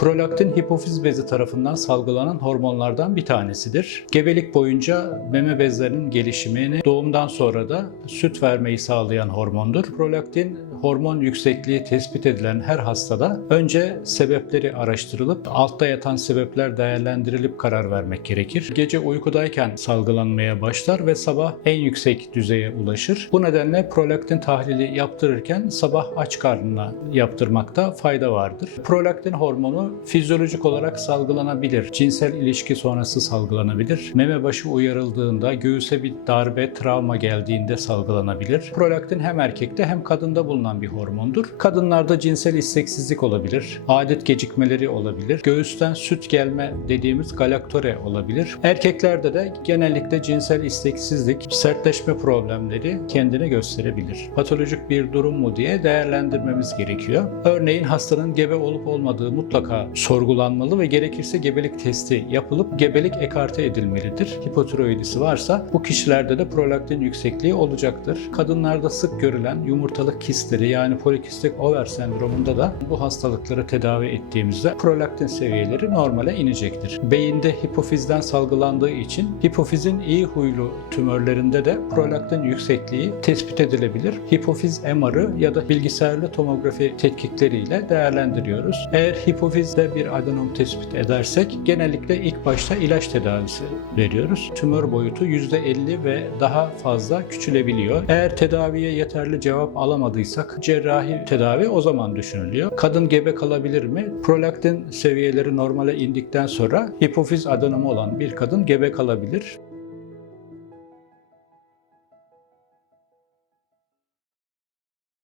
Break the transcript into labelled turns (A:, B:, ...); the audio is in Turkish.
A: Prolaktin hipofiz bezi tarafından salgılanan hormonlardan bir tanesidir. Gebelik boyunca meme bezlerinin gelişimini, doğumdan sonra da süt vermeyi sağlayan hormondur. Prolaktin hormon yüksekliği tespit edilen her hastada önce sebepleri araştırılıp altta yatan sebepler değerlendirilip karar vermek gerekir. Gece uykudayken salgılanmaya başlar ve sabah en yüksek düzeye ulaşır. Bu nedenle prolaktin tahlili yaptırırken sabah aç karnına yaptırmakta fayda vardır. Prolaktin hormonu fizyolojik olarak salgılanabilir. Cinsel ilişki sonrası salgılanabilir. Meme başı uyarıldığında, göğüse bir darbe, travma geldiğinde salgılanabilir. Prolaktin hem erkekte hem kadında bulunan bir hormondur. Kadınlarda cinsel isteksizlik olabilir. Adet gecikmeleri olabilir. Göğüsten süt gelme dediğimiz galaktore olabilir. Erkeklerde de genellikle cinsel isteksizlik, sertleşme problemleri kendini gösterebilir. Patolojik bir durum mu diye değerlendirmemiz gerekiyor. Örneğin hastanın gebe olup olmadığı mutlaka sorgulanmalı ve gerekirse gebelik testi yapılıp gebelik ekarte edilmelidir. Hipotiroidisi varsa bu kişilerde de prolaktin yüksekliği olacaktır. Kadınlarda sık görülen yumurtalık kistleri yani polikistik over sendromunda da bu hastalıkları tedavi ettiğimizde prolaktin seviyeleri normale inecektir. Beyinde hipofizden salgılandığı için hipofizin iyi huylu tümörlerinde de prolaktin yüksekliği tespit edilebilir. Hipofiz MR'ı ya da bilgisayarlı tomografi tetkikleriyle değerlendiriyoruz. Eğer hipofizde bir adenom tespit edersek genellikle ilk başta ilaç tedavisi veriyoruz. Tümör boyutu %50 ve daha fazla küçülebiliyor. Eğer tedaviye yeterli cevap alamadıysak cerrahi tedavi o zaman düşünülüyor. Kadın gebe kalabilir mi? Prolaktin seviyeleri normale indikten sonra hipofiz adenomu olan bir kadın gebe kalabilir.